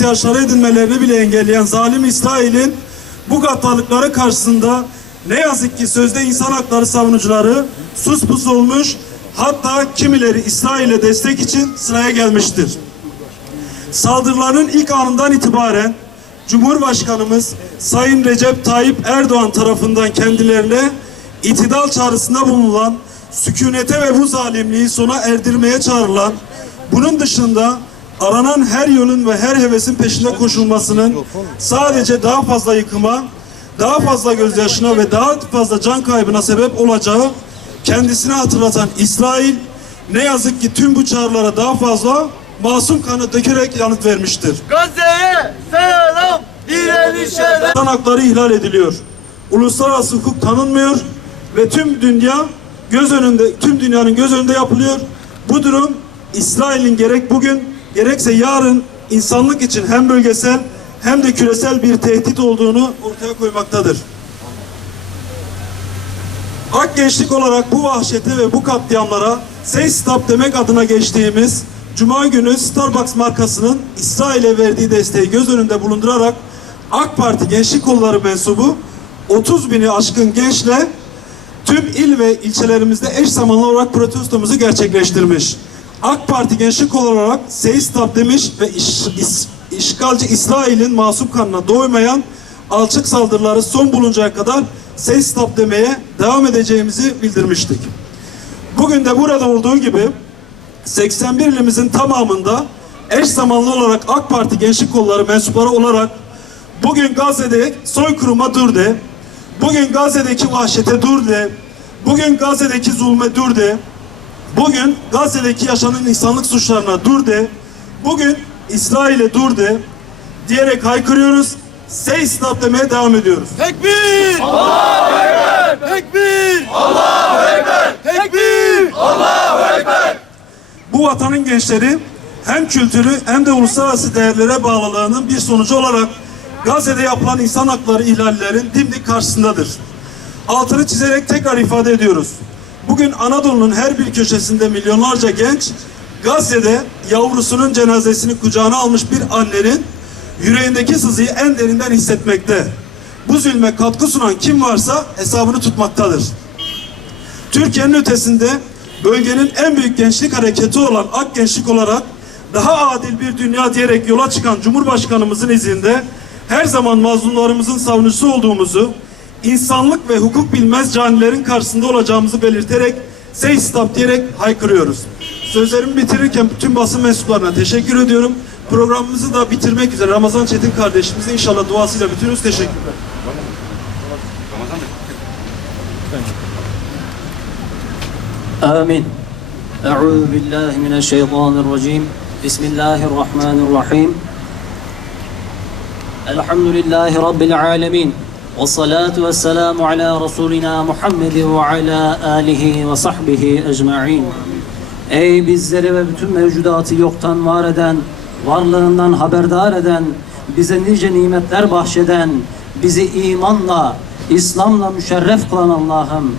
ihtiyaçları edinmelerini bile engelleyen zalim İsrail'in bu gaddarlıkları karşısında ne yazık ki sözde insan hakları savunucuları sus pus olmuş hatta kimileri İsrail'e destek için sıraya gelmiştir. Saldırıların ilk anından itibaren Cumhurbaşkanımız Sayın Recep Tayyip Erdoğan tarafından kendilerine itidal çağrısında bulunan, sükunete ve bu zalimliği sona erdirmeye çağrılan, bunun dışında aranan her yolun ve her hevesin peşinde koşulmasının sadece daha fazla yıkıma, daha fazla gözyaşına ve daha fazla can kaybına sebep olacağı kendisine hatırlatan İsrail ne yazık ki tüm bu çağrılara daha fazla masum kanı dökerek yanıt vermiştir. Gazze'ye selam, direnişe İnsan hakları ihlal ediliyor. Uluslararası hukuk tanınmıyor ve tüm dünya göz önünde tüm dünyanın göz önünde yapılıyor. Bu durum İsrail'in gerek bugün gerekse yarın insanlık için hem bölgesel hem de küresel bir tehdit olduğunu ortaya koymaktadır. Ak gençlik olarak bu vahşete ve bu katliamlara Say Stop demek adına geçtiğimiz Cuma günü Starbucks markasının İsrail'e verdiği desteği göz önünde bulundurarak AK Parti Gençlik Kolları mensubu 30 bini aşkın gençle tüm il ve ilçelerimizde eş zamanlı olarak protestomuzu gerçekleştirmiş. AK Parti Gençlik olarak Say Stop demiş ve iş, is- işgalci İsrail'in masum kanına doymayan alçak saldırıları son buluncaya kadar Say Stop demeye devam edeceğimizi bildirmiştik. Bugün de burada olduğu gibi 81 ilimizin tamamında eş zamanlı olarak AK Parti Gençlik Kolları mensupları olarak bugün Gazze'de soykırıma dur de, bugün Gazze'deki vahşete dur de, bugün Gazze'deki zulme dur de, bugün Gazze'deki yaşanan insanlık suçlarına dur de, bugün İsrail'e dur de diyerek haykırıyoruz. Say stop demeye devam ediyoruz. Tekbir! Allahu Ekber! Tekbir! Allahu Ekber! Tekbir! bu vatanın gençleri hem kültürü hem de uluslararası değerlere bağlılığının bir sonucu olarak Gazze'de yapılan insan hakları ihlallerin dimdik karşısındadır. Altını çizerek tekrar ifade ediyoruz. Bugün Anadolu'nun her bir köşesinde milyonlarca genç Gazze'de yavrusunun cenazesini kucağına almış bir annenin yüreğindeki sızıyı en derinden hissetmekte. Bu zulme katkı sunan kim varsa hesabını tutmaktadır. Türkiye'nin ötesinde bölgenin en büyük gençlik hareketi olan Ak Gençlik olarak daha adil bir dünya diyerek yola çıkan Cumhurbaşkanımızın izinde her zaman mazlumlarımızın savunucusu olduğumuzu, insanlık ve hukuk bilmez canilerin karşısında olacağımızı belirterek Say Stop diyerek haykırıyoruz. Sözlerimi bitirirken bütün basın mensuplarına teşekkür ediyorum. Programımızı da bitirmek üzere Ramazan Çetin kardeşimize inşallah duasıyla bitiriyoruz. Teşekkürler. Amin. Euzu billahi mineşşeytanirracim. Bismillahirrahmanirrahim. Elhamdülillahi rabbil alamin. الرحمن الرحيم الحمد لله رب العالمين والصلاة والسلام على رسولنا محمد وعلى آله وصحبه أجمعين Ey bizleri ve bütün mevcudatı yoktan var eden, varlığından haberdar eden, bize nice nimetler bahşeden, bizi imanla, İslam'la müşerref kılan Allah'ım.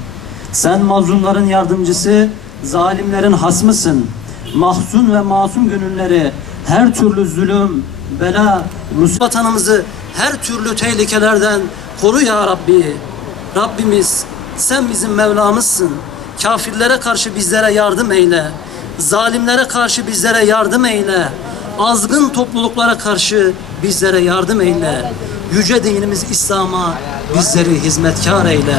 Sen mazlumların yardımcısı, zalimlerin hasmısın. Mahzun ve masum gönülleri her türlü zulüm, bela, musibet vatanımızı her türlü tehlikelerden koru ya Rabbi. Rabbimiz sen bizim Mevlamızsın. Kafirlere karşı bizlere yardım eyle. Zalimlere karşı bizlere yardım eyle. Azgın topluluklara karşı bizlere yardım eyle. Yüce dinimiz İslam'a bizleri hizmetkar eyle.